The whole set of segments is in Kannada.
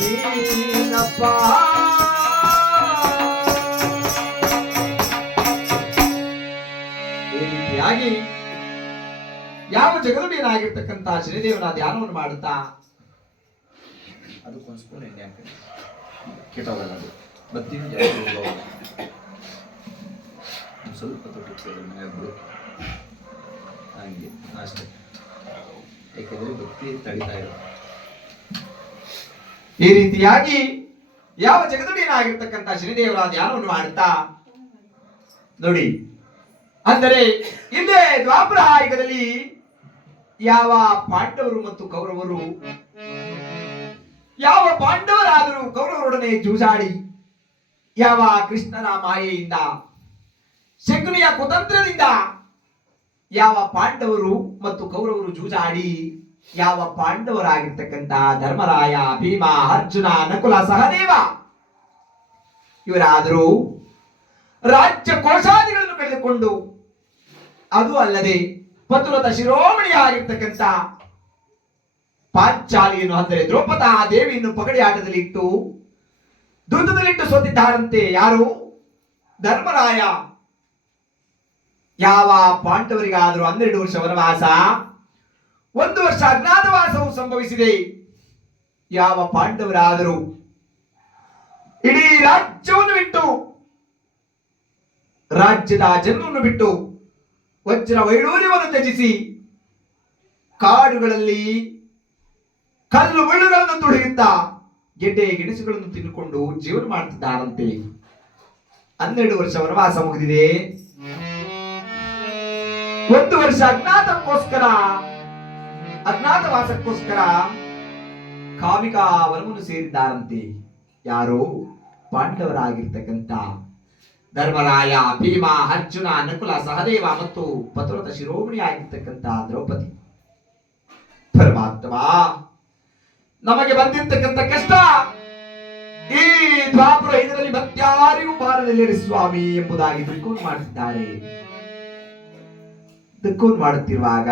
ನೀನಪ್ಪ ಈ ರೀತಿಯಾಗಿ ಯಾವ ಜಗದುಡಿಯನಾಗಿರ್ತಕ್ಕಂಥ ಶನಿದೇವನ ಧ್ಯಾನವನ್ನು ಮಾಡುತ್ತಾ ಅದಕ್ಕೊಂದು ಸ್ಪೂನ್ ಎಣ್ಣೆ ಹಾಕಿ ಕೆಟ್ಟೋಗಲ್ಲ ಅದು ಬತ್ತಿ ಸ್ವಲ್ಪ ತೊಟ್ಟಿಬಿಡು ಹಂಗೆ ಅಷ್ಟೇ, ಯಾಕೆಂದ್ರೆ ಭಕ್ತಿ ತಡಿತಾ ಇರೋ ಈ ರೀತಿಯಾಗಿ ಯಾವ ಜಗದುಡಿಯನಾಗಿರ್ತಕ್ಕಂಥ ಶನಿದೇವರ ಧ್ಯಾನವನ್ನು ಮಾಡುತ್ತಾ ನೋಡಿ. ಅಂದರೆ ಹಿಂದೆ ದ್ವಾಪರ ಯುಗದಲ್ಲಿ ಯಾವ ಪಾಂಡವರು ಮತ್ತು ಕೌರವರು ಯಾವ ಪಾಂಡವರಾದರೂ ಕೌರವರೊಡನೆ ಜೂಜಾಡಿ ಯಾವ ಕೃಷ್ಣನ ಮಾಯೆಯಿಂದ ಶಕುನಿಯ ಕುತಂತ್ರದಿಂದ ಯಾವ ಪಾಂಡವರು ಮತ್ತು ಕೌರವರು ಜೂಜಾಡಿ ಯಾವ ಪಾಂಡವರಾಗಿರ್ತಕ್ಕಂಥ ಧರ್ಮರಾಯ, ಭೀಮ, ಅರ್ಜುನ, ನಕುಲ, ಸಹದೇವ ಇವರಾದರೂ ರಾಜ್ಯ ಕೋಶಾದಿಗಳನ್ನು ಕಳೆದುಕೊಂಡು ಅದು ಅಲ್ಲದೆ ಪತುರತ ಶಿರೋಮಣಿಯಾಗಿರ್ತಕ್ಕಂಥ ಪಾಂಚಾಲಿಯನ್ನು ಅಂದರೆ ದ್ರೌಪದಾ ದೇವಿಯನ್ನು ಪಗಡಿ ಆಟದಲ್ಲಿ ಇಟ್ಟು ದುರ್ಗದಲ್ಲಿಟ್ಟು ಸೋತಿದ್ದಾರಂತೆ ಯಾರು? ಧರ್ಮರಾಯ. ಯಾವ ಪಾಂಡವರಿಗಾದರೂ 12 ವರ್ಷ ವನವಾಸ, 1 ವರ್ಷ ಅಜ್ಞಾತವಾಸವು ಸಂಭವಿಸಿದೆ. ಯಾವ ಪಾಂಡವರಾದರೂ ಇಡೀ ರಾಜ್ಯವನ್ನು ಬಿಟ್ಟು ರಾಜ್ಯದ ಜನರನ್ನು ಬಿಟ್ಟು ವಜ್ರ ವೈಡೂರ್ಯವನ್ನು ತ್ಯಜಿಸಿ ಕಾಡುಗಳಲ್ಲಿ ಕಲ್ಲು ಮುಳ್ಳುಗಳನ್ನು ತುಳಿಯುತ್ತಾ ಗೆಡ್ಡೆ ಗೆಣಸುಗಳನ್ನು ತಿನ್ನುಕೊಂಡು ಜೀವನ ಮಾಡುತ್ತಿದ್ದಾರಂತೆ. 12 ವರ್ಷ ವನವಾಸ ಮುಗಿದಿದೆ. 1 ವರ್ಷ ಅಜ್ಞಾತವಾಸಕ್ಕೋಸ್ಕರ ಕಾಮಿಕಾ ವನವನ್ನು ಸೇರಿದ್ದಾರಂತೆ. ಯಾರು? ಪಾಂಡವರಾಗಿರ್ತಕ್ಕಂಥ ಧರ್ಮರಾಯ, ಭೀಮ, ಅರ್ಜುನ, ನಕುಲ, ಸಹದೇವ ಮತ್ತು ಪತುರತ ಶಿರೋಮಣಿ ಆಗಿರ್ತಕ್ಕಂಥ ದ್ರೌಪದಿ. ಪರಮಾತ್ಮ, ನಮಗೆ ಬಂದಿರ್ತಕ್ಕಂಥ ಕಷ್ಟ ಈ ದ್ವಾಪರ ಯುಗದಲ್ಲಿ ಮತ್ಯಾರಿಗೂ ಬಾರದಿಲ್ಲ ಸ್ವಾಮಿ ಎಂಬುದಾಗಿ ದುಃಖವನ್ನು ಮಾಡುತ್ತಿದ್ದಾರೆ. ದುಃಖವನ್ನು ಮಾಡುತ್ತಿರುವಾಗ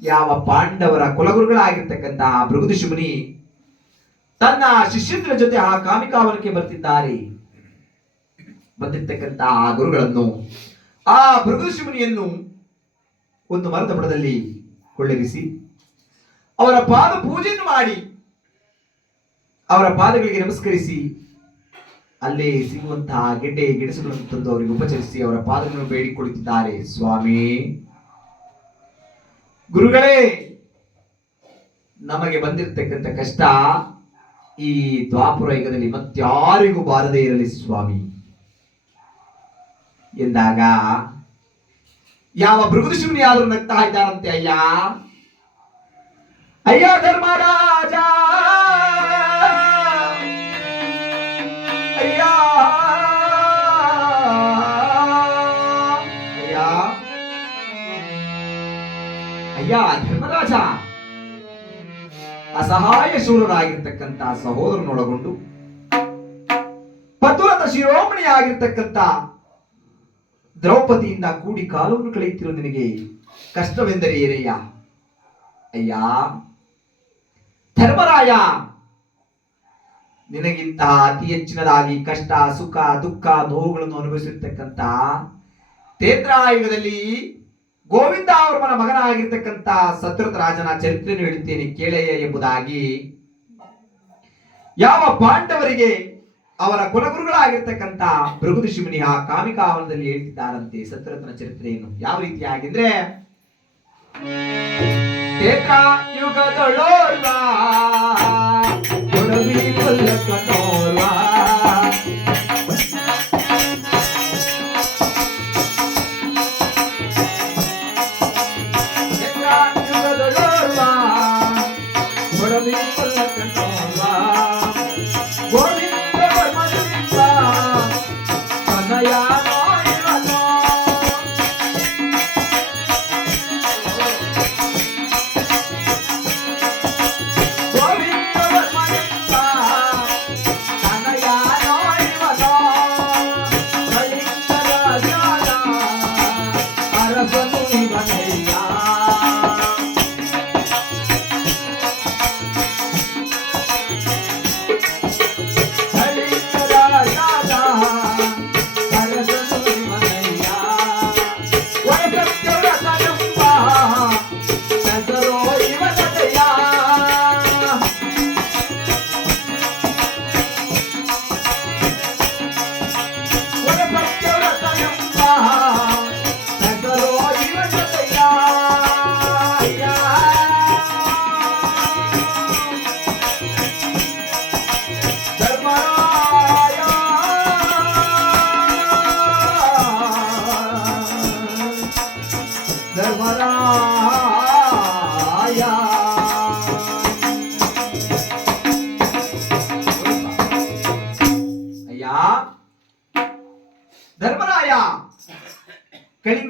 ಯಾವ ಪಾಂಡವರ ಕುಲಗುರುಗಳಾಗಿರ್ತಕ್ಕಂತಹ ಭೃಗುದುಷಿ ಮುನಿ ತನ್ನ ಶಿಷ್ಯಂದ್ರ ಜೊತೆ ಆ ಕಾಮಿಕಾವನಕ್ಕೆ ಬರ್ತಿದ್ದಾರೆ. ಬಂದಿರ್ತಕ್ಕಂತಹ ಆ ಗುರುಗಳನ್ನು, ಆ ಭೃಗುದುಷಿ ಮುನಿಯನ್ನು ಒಂದು ಮರದ ಬುಡದಲ್ಲಿ ಕೊಳ್ಳಿರಿಸಿ ಅವರ ಪಾದ ಪೂಜೆಯನ್ನು ಮಾಡಿ ಅವರ ಪಾದಗಳಿಗೆ ನಮಸ್ಕರಿಸಿ ಅಲ್ಲೇ ಸಿಗುವಂತಹ ಗೆಡ್ಡೆ ಗೆಣಸುಗಳನ್ನು ತಂದು ಅವರಿಗೆ ಉಪಚರಿಸಿ ಅವರ ಪಾದಗಳನ್ನು ಬೇಡಿಕೊಳ್ಳುತ್ತಿದ್ದಾರೆ. ಸ್ವಾಮಿ, ಗುರುಗಳೇ, ನಮಗೆ ಬಂದಿರತಕ್ಕಂಥ ಕಷ್ಟ ಈ ದ್ವಾಪರ ಯುಗದಲ್ಲಿ ಮತ್ತಾರಿಗೂ ಬಾರದೇ ಇರಲಿ ಸ್ವಾಮಿ ಎಂದಾಗ ಯಾವ ಭೃಗುದುಷಿ ಮುನಿ ಆದರೂ ನಗ್ತಾ ಇದ್ದಾರಂತೆ. ಅಯ್ಯ ಅಯ್ಯ ಧರ್ಮರಾಜ, ಅಯ್ಯ ಅಯ್ಯ ಅಯ್ಯ ಧರ್ಮರಾಜ, ಅಸಹಾಯ ಶೂರರಾಗಿರ್ತಕ್ಕಂಥ ಸಹೋದರನೊಳಗೊಂಡು ಪತುರತ ಶಿರೋಮಣಿ ಆಗಿರ್ತಕ್ಕಂಥ ದ್ರೌಪದಿಯಿಂದ ಕೂಡಿ ಕಾಲವನ್ನು ಕಳೆಯುತ್ತಿರೋ ನಿನಗೆ ಕಷ್ಟವೆಂದರೆ ಏನಯ್ಯ? ಅಯ್ಯ ಧರ್ಮರಾಯ, ನಿನಗಿಂತ ಅತಿ ಹೆಚ್ಚಿನದಾಗಿ ಕಷ್ಟ, ಸುಖ, ದುಃಖ, ನೋವುಗಳನ್ನು ಅನುಭವಿಸಿರ್ತಕ್ಕಂಥ ತೇತ್ರಾಯುಗದಲ್ಲಿ ಗೋವಿಂದ ಅವರ ಮಗನಾಗಿರ್ತಕ್ಕಂಥ ಸತ್ಯವ್ರತ ರಾಜನ ಚರಿತ್ರೆಯನ್ನು ಹೇಳುತ್ತೇನೆ ಕೇಳೆಯ ಎಂಬುದಾಗಿ ಯಾವ ಪಾಂಡವರಿಗೆ ಅವರ ಕುಲಗುರುಗಳಾಗಿರ್ತಕ್ಕಂಥ ಭೃಗುದುಷಿ ಮುನಿ ಆ ಕಾಮಿಕಾವನದಲ್ಲಿ ಹೇಳ್ತಿದ್ದಾರಂತೆ ಸತ್ಯವ್ರತನ ಚರಿತ್ರೆಯನ್ನು. ಯಾವ ರೀತಿಯಾಗಿದ್ರೆ ಯುಗದೊಳೋರ್ವಾ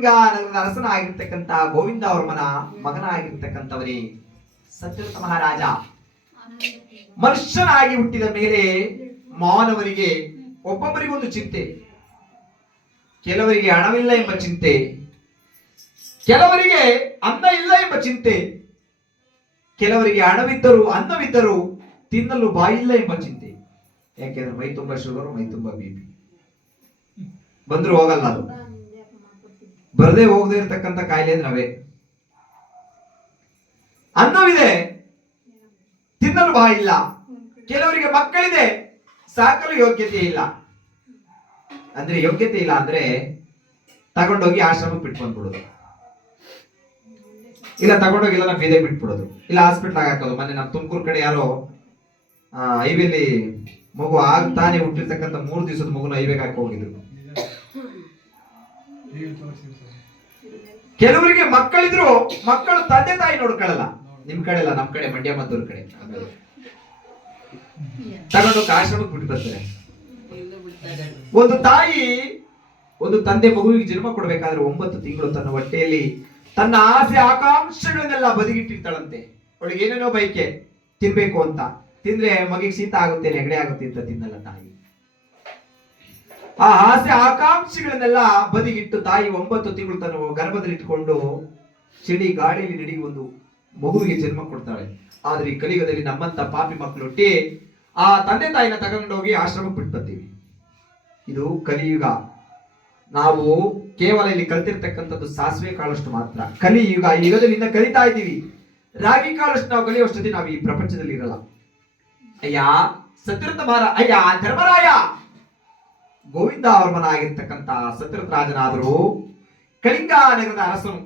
ಕಳಿಂಗ ನಗರದ ಅರಸನಾಗಿರ್ತಕ್ಕಂಥ ಗೋವಿಂದವರ್ಮನ ಮಗನಾಗಿರ್ತಕ್ಕಂಥವನೇ ಸತ್ಯವ್ರತ ಮಹಾರಾಜ. ಮನುಷ್ಯನಾಗಿ ಹುಟ್ಟಿದ ಮೇಲೆ ಮಾನವರಿಗೆ ಒಬ್ಬೊಬ್ಬರಿಗೊಂದು ಚಿಂತೆ. ಕೆಲವರಿಗೆ ಹಣವಿಲ್ಲ ಎಂಬ ಚಿಂತೆ, ಕೆಲವರಿಗೆ ಅನ್ನ ಇಲ್ಲ ಎಂಬ ಚಿಂತೆ, ಕೆಲವರಿಗೆ ಹಣವಿದ್ದರೂ ಅನ್ನವಿದ್ದರೂ ತಿನ್ನಲು ಬಾಯಿಲ್ಲ ಎಂಬ ಚಿಂತೆ. ಯಾಕೆಂದ್ರೆ ಮೈ ತುಂಬಾ ಶುಗರ್, ಮೈ ತುಂಬಾ ಬಿಪಿ ಬಂದ್ರು ಹೋಗಲ್ಲ. ಅದು ಬರದೇ ಹೋಗದೆ ಇರತಕ್ಕಂತ ಕಾಯಿಲೆ ಅಂದ್ರೆ ಅವೇ. ಅನ್ನವಿದೆ, ತಿನ್ನಲು ಬಾಯಿಲ್ಲ. ಕೆಲವರಿಗೆ ಮಕ್ಕಳಿದೆ, ಸಾಕಲು ಯೋಗ್ಯತೆ ಇಲ್ಲ. ಅಂದ್ರೆ ಯೋಗ್ಯತೆ ಇಲ್ಲ ಅಂದ್ರೆ ತಗೊಂಡೋಗಿ ಆಶ್ರಮಕ್ಕೆ ಬಿಟ್ಟು ಬಂದ್ಬಿಡೋದು, ಇಲ್ಲ ತಗೊಂಡೋಗಿ ಇಲ್ಲ ಬೀದೆ ಬಿಟ್ಬಿಡೋದು, ಇಲ್ಲ ಹಾಸ್ಪಿಟ್ಲ್ ಹಾಕೋದು. ಮೊನ್ನೆ ನಮ್ಮ ತುಮಕೂರು ಕಡೆ ಯಾರೋ ಹೈವೇಲಿ ಮಗು ತಾನೇ ಹುಟ್ಟಿರ್ತಕ್ಕಂಥ 3 ದಿವಸದ ಮಗುನ ಹೈವೇಗೆ ಹಾಕಿ ಹೋಗಿದ್ರು. ಕೆಲವರಿಗೆ ಮಕ್ಕಳಿದ್ರು, ಮಕ್ಕಳು ತಂದೆ ತಾಯಿ ನೋಡ್ಕೊಳ್ಳಲ್ಲ. ನಿಮ್ ಕಡೆ ಇಲ್ಲ, ನಮ್ ಕಡೆ ಮಂಡ್ಯ ಮದ್ದೂರ್ ಕಡೆ ತಗೊಂಡೋಗಿ ಆಶ್ರಮಕ್ಕೆ ಬಿಟ್ಟು ಬರ್ತಾರೆ. ಒಂದು ತಾಯಿ ಒಂದು ತಂದೆ ಮಗುವಿಗೆ ಜನ್ಮ ಕೊಡ್ಬೇಕಾದ್ರೆ 9 ತಿಂಗಳು ತನ್ನ ಹೊಟ್ಟೆಯಲ್ಲಿ ತನ್ನ ಆಸೆ ಆಕಾಂಕ್ಷೆಗಳನ್ನೆಲ್ಲ ಬದಿಗಿಟ್ಟಿರ್ತಾಳಂತೆ. ಅವಳಿಗೆ ಏನೇನೋ ಬೈಕೆ ತಿನ್ಬೇಕು ಅಂತ, ತಿಂದ್ರೆ ಮಗಿಗೆ ಶೀತ ಆಗುತ್ತೆ, ನೆಗಡಿ ಆಗುತ್ತೆ ಅಂತ ತಿನ್ನಲ್ಲ ತಾಯಿ. ಆ ಆಸೆ ಆಕಾಂಕ್ಷೆಗಳನ್ನೆಲ್ಲ ಬದಿಗಿಟ್ಟು ತಾಯಿ 9 ತಿಂಗಳು ತನ್ನ ಗರ್ಭದಲ್ಲಿ ಇಟ್ಕೊಂಡು ಚಳಿ ಗಾಳಿಯಲ್ಲಿ ನಡಿ ಒಂದು ಮಗುವಿಗೆ ಜನ್ಮ ಕೊಡ್ತಾಳೆ. ಆದ್ರೆ ಈ ಕಲಿಯುಗದಲ್ಲಿ ನಮ್ಮಂತ ಪಾಪಿ ಮಕ್ಕಳು ಹುಟ್ಟಿ ಆ ತಂದೆ ತಾಯಿನ ತಗೊಂಡೋಗಿ ಆಶ್ರಮಕ್ಕೆ ಬಿಟ್ಟು ಬರ್ತೀವಿ. ಇದು ಕಲಿಯುಗ. ನಾವು ಕೇವಲ ಇಲ್ಲಿ ಕಲ್ತಿರ್ತಕ್ಕಂಥದ್ದು ಸಾಸಿವೆ ಕಾಳಷ್ಟು ಮಾತ್ರ. ಕಲಿಯುಗ, ಈ ಯುಗದಲ್ಲಿ ಇನ್ನ ಕಲಿತಾ ಇದ್ದೀವಿ. ರಾಗಿ ಕಾಳಷ್ಟು ನಾವು ಕಲಿಯುವಷ್ಟೊತ್ತಿ ನಾವು ಈ ಪ್ರಪಂಚದಲ್ಲಿ ಇರಲ್ಲ. ಅಯ್ಯ ಸತ್ಯವ್ರತ ಅಯ್ಯ ಧರ್ಮರಾಯ ಗೋವಿಂದ ಅವರ್ಮನಾಗಿರ್ತಕ್ಕಂಥ ಸತ್ಯವ್ರತ ರಾಜನಾದರೂ ಕಳಿಂಗ ನಗರದ ಅರಸನು.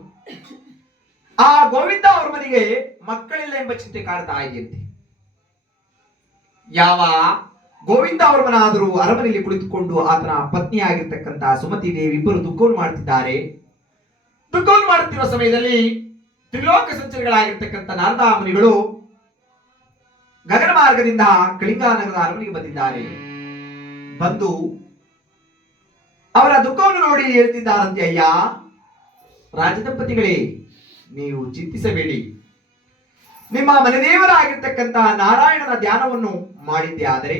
ಆ ಗೋವಿಂದ ಅವರ್ಮನಿಗೆ ಮಕ್ಕಳಿಲ್ಲ ಎಂಬ ಚಿಂತೆ ಕಾಡ್ತಾ ಇದೆಯಂತೆ. ಯಾವ ಗೋವಿಂದ ಅವರ್ಮನಾದರೂ ಅರಮನೆಯಲ್ಲಿ ಕುಳಿತುಕೊಂಡು ಆತನ ಪತ್ನಿಯಾಗಿರ್ತಕ್ಕಂಥ ಸುಮತಿ ದೇವಿ ಇಬ್ಬರು ದುಃಖವನ್ನು ಮಾಡ್ತಿದ್ದಾರೆ. ದುಃಖವನ್ನು ಮಾಡುತ್ತಿರುವ ಸಮಯದಲ್ಲಿ ತ್ರಿಲೋಕ ಸಂಚರಿಗಳಾಗಿರ್ತಕ್ಕಂಥ ನಾರದಾ ಮುನಿಗಳು ಗಗನ ಮಾರ್ಗದಿಂದ ಕಳಿಂಗ ನಗರದ ಅರಮನೆಗೆ ಬಂದಿದ್ದಾರೆ. ಬಂದು ಅವರ ದುಃಖವನ್ನು ನೋಡಿ ಹೇಳ್ತಿದ್ದಾರಂತೆ, ಅಯ್ಯ ರಾಜದಂಪತಿಗಳೇ, ನೀವು ಚಿಂತಿಸಬೇಡಿ. ನಿಮ್ಮ ಮನೆದೇವರಾಗಿರ್ತಕ್ಕಂಥ ನಾರಾಯಣನ ಧ್ಯಾನವನ್ನು ಮಾಡಿದ್ದೆ ಆದರೆ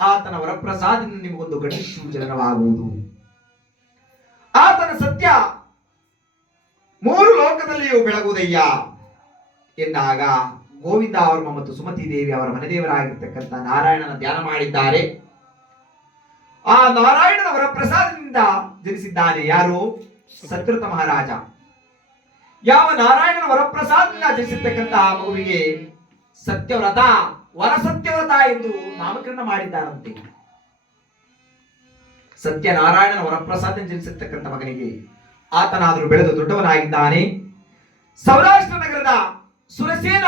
ಆತನ ವರಪ್ರಸಾದದಿಂದ ನಿಮಗೊಂದು ಗಣೇಶ ಜನನವಾಗುವುದು. ಆತನ ಸತ್ಯ 3 ಲೋಕದಲ್ಲಿಯೂ ಬೆಳಗುವುದಯ್ಯ ಎಂದಾಗ ಗೋವಿಂದ ಅವರ್ಮ ಮತ್ತು ಸುಮತಿ ದೇವಿ ಅವರ ಮನೆದೇವರಾಗಿರ್ತಕ್ಕಂಥ ನಾರಾಯಣನ ಧ್ಯಾನ ಮಾಡಿದ್ದಾರೆ. ಆ ನಾರಾಯಣನ ವರಪ್ರಸಾದದಿಂದ ಜನಿಸಿದ್ದಾನೆ ಯಾರು? ಸತ್ಯವ್ರತ ಮಹಾರಾಜ. ಯಾವ ನಾರಾಯಣನ ವರಪ್ರಸಾದದಿಂದ ಜನಿಸಿರ್ತಕ್ಕಂತಹ ಮಗುವಿಗೆ ಸತ್ಯವ್ರತ, ವರಸತ್ಯವ್ರತ ಎಂದು ನಾಮಕರಣ ಮಾಡಿದ್ದಾರಂತೆ. ಸತ್ಯನಾರಾಯಣನ ವರಪ್ರಸಾದದಿಂದ ಜನಿಸಿರ್ತಕ್ಕಂಥ ಮಗನಿಗೆ ಆತನಾದರೂ ಬೆಳೆದು ದೊಡ್ಡವನಾಗಿದ್ದಾನೆ. ಸೌರಾಷ್ಟ್ರ ನಗರದ ಸುರಸೇನ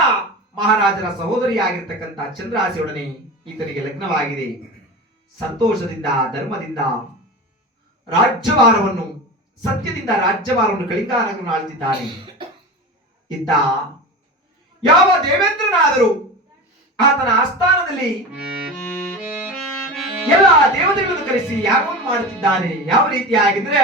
ಮಹಾರಾಜರ ಸಹೋದರಿಯಾಗಿರ್ತಕ್ಕಂಥ ಚಂದ್ರಾಸಿಯೊಡನೆ ಈತನಿಗೆ ಲಗ್ನವಾಗಿದೆ. ಸಂತೋಷದಿಂದ, ಧರ್ಮದಿಂದ ರಾಜ್ಯಭಾರವನ್ನು, ಸತ್ಯದಿಂದ ರಾಜ್ಯಭಾರವನ್ನು ಕಳಿಂಗ ನಗರವನ್ನು ಆಳ್ತಿದ್ದಾನೆ. ಇತ್ತ ಯಾವ ದೇವೇಂದ್ರನಾದರೂ ಆತನ ಆಸ್ಥಾನದಲ್ಲಿ ಎಲ್ಲ ದೇವತೆಗಳನ್ನು ಕರೆಸಿ ಯಾಗವನ್ನು ಮಾಡುತ್ತಿದ್ದಾನೆ. ಯಾವ ರೀತಿಯಾಗಿದ್ರೆ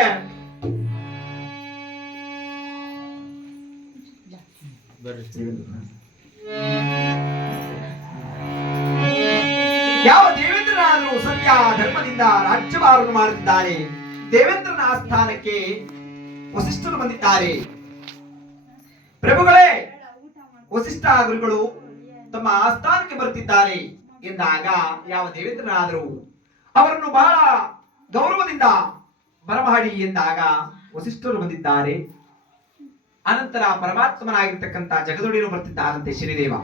ಯಾವ ದೇವೇಂದ್ರನಾದರೂ ಸತ್ಯ ಧರ್ಮದಿಂದ ರಾಜ್ಯಭಾರವನ್ನು ಮಾಡುತ್ತಿದ್ದಾನೆ. ದೇವೇಂದ್ರನ ಆಸ್ಥಾನಕ್ಕೆ ವಸಿಷ್ಠರು ಬಂದಿದ್ದಾರೆ. ಪ್ರಭುಗಳೇ, ವಸಿಷ್ಠ ಗುರುಗಳು ತಮ್ಮ ಆಸ್ಥಾನಕ್ಕೆ ಬರುತ್ತಿದ್ದಾರೆ ಎಂದಾಗ ಯಾವ ದೇವೇಂದ್ರನಾದರೂ ಅವರನ್ನು ಬಹಳ ಗೌರವದಿಂದ ಬರಮಾಡಿ ಎಂದಾಗ ವಸಿಷ್ಠರು ಬಂದಿದ್ದಾರೆ. ಅನಂತರ ಪರಮಾತ್ಮನಾಗಿರ್ತಕ್ಕಂಥ ಜಗದೊಡೆಯರು ಬರ್ತಿದ್ದಾರಂತೆ ಶ್ರೀದೇವ.